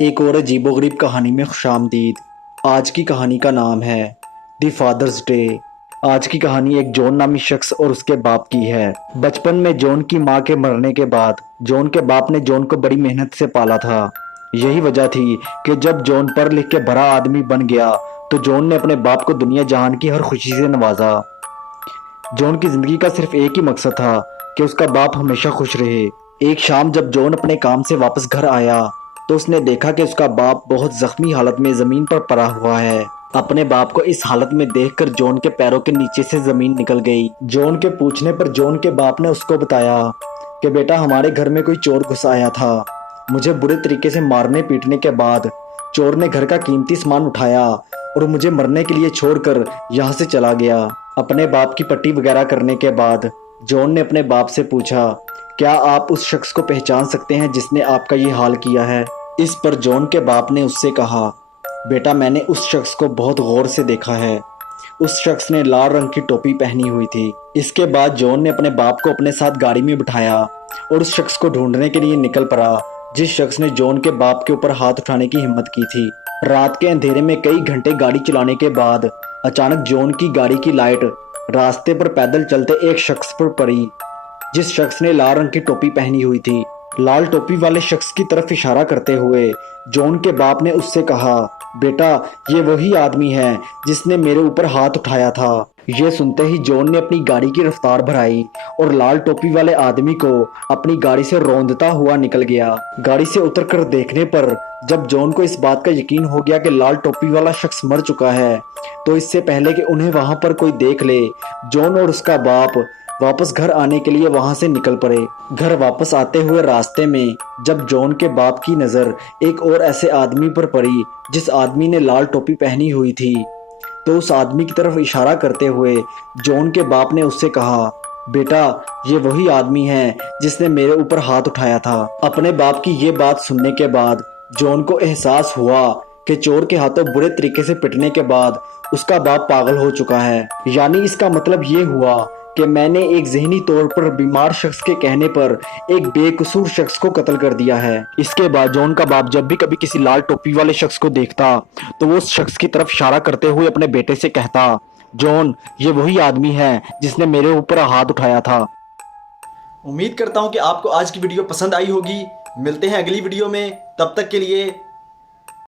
ایک اور عجیب و غریب کہانی میں خوش آمدید۔ آج کی کہانی کا نام ہے دی فادرز ڈے۔ آج کی کہانی ایک جون نامی شخص اور اس کے باپ کی ہے۔ بچپن میں جون کی ماں کے مرنے کے بعد جون کے باپ نے جون کو بڑی محنت سے پالا تھا۔ یہی وجہ تھی کہ جب جون پڑھ لکھ کے بڑا آدمی بن گیا تو جون نے اپنے باپ کو دنیا جہان کی ہر خوشی سے نوازا۔ جون کی زندگی کا صرف ایک ہی مقصد تھا کہ اس کا باپ ہمیشہ خوش رہے۔ ایک شام جب جون اپنے کام سے واپس گھر آیا تو اس نے دیکھا کہ اس کا باپ بہت زخمی حالت میں زمین پر پڑا ہوا ہے۔ اپنے باپ کو اس حالت میں دیکھ کر جون کے پیروں کے نیچے سے زمین نکل گئی۔ جون کے پوچھنے پر جون کے باپ نے اس کو بتایا کہ بیٹا ہمارے گھر میں کوئی چور گھس آیا تھا۔ مجھے برے طریقے سے مارنے پیٹنے کے بعد چور نے گھر کا قیمتی سامان اٹھایا اور مجھے مرنے کے لیے چھوڑ کر یہاں سے چلا گیا۔ اپنے باپ کی پٹی وغیرہ کرنے کے بعد جون نے اپنے باپ سے پوچھا کیا آپ اس شخص کو پہچان سکتے ہیں جس نے آپ کا یہ حال کیا ہے؟ اس پر جون کے باپ نے اس سے کہا بیٹا میں نے اس شخص کو بہت غور سے دیکھا ہے۔ اس شخص نے لال رنگ کی ٹوپی پہنی ہوئی تھی۔ اس کے بعد جون نے اپنے باپ کو اپنے ساتھ گاڑی میں بٹھایا اور اس شخص کو ڈھونڈنے کے لیے نکل پڑا جس شخص نے جون کے باپ کے اوپر ہاتھ اٹھانے کی ہمت کی تھی۔ رات کے اندھیرے میں کئی گھنٹے گاڑی چلانے کے بعد اچانک جون کی گاڑی کی لائٹ راستے پر پیدل چلتے ایک شخص پر پڑی جس شخص نے لال رنگ کی ٹوپی پہنی ہوئی تھی۔ لال ٹوپی والے شخص کی طرف اشارہ کرتے ہوئے جون کے باپ نے اس سے کہا بیٹا یہ وہی آدمی ہے جس نے میرے اوپر ہاتھ اٹھایا تھا۔ یہ سنتے ہی جون نے اپنی گاڑی کی رفتار بڑھائی اور لال ٹوپی والے آدمی کو اپنی گاڑی سے روندتا ہوا نکل گیا۔ گاڑی سے اتر کر دیکھنے پر جب جون کو اس بات کا یقین ہو گیا کہ لال ٹوپی والا شخص مر چکا ہے تو اس سے پہلے کہ انہیں وہاں پر کوئی دیکھ لے جون اور اس کا باپ واپس گھر آنے کے لیے وہاں سے نکل پڑے۔ گھر واپس آتے ہوئے راستے میں جب جون کے باپ کی نظر ایک اور ایسے آدمی پر پڑی جس آدمی نے لال ٹوپی پہنی ہوئی تھی تو اس آدمی کی طرف اشارہ کرتے ہوئے جون کے باپ نے اس سے کہا بیٹا یہ وہی آدمی ہے جس نے میرے اوپر ہاتھ اٹھایا تھا۔ اپنے باپ کی یہ بات سننے کے بعد جون کو احساس ہوا کہ چور کے ہاتھوں برے طریقے سے پٹنے کے بعد اس کا باپ پاگل ہو چکا ہے۔ یعنی اس کا مطلب یہ ہوا کہ میں نے ایک ذہنی طور پر بیمار شخص کے کہنے پر ایک بے قصور شخص کو قتل کر دیا ہے۔ اس کے بعد جون کا باپ جب بھی کبھی کسی لال ٹوپی والے شخص کو دیکھتا تو وہ اس شخص کی طرف اشارہ کرتے ہوئے اپنے بیٹے سے کہتا جون یہ وہی آدمی ہے جس نے میرے اوپر ہاتھ اٹھایا تھا۔ امید کرتا ہوں کہ آپ کو آج کی ویڈیو پسند آئی ہوگی۔ ملتے ہیں اگلی ویڈیو میں، تب تک کے لیے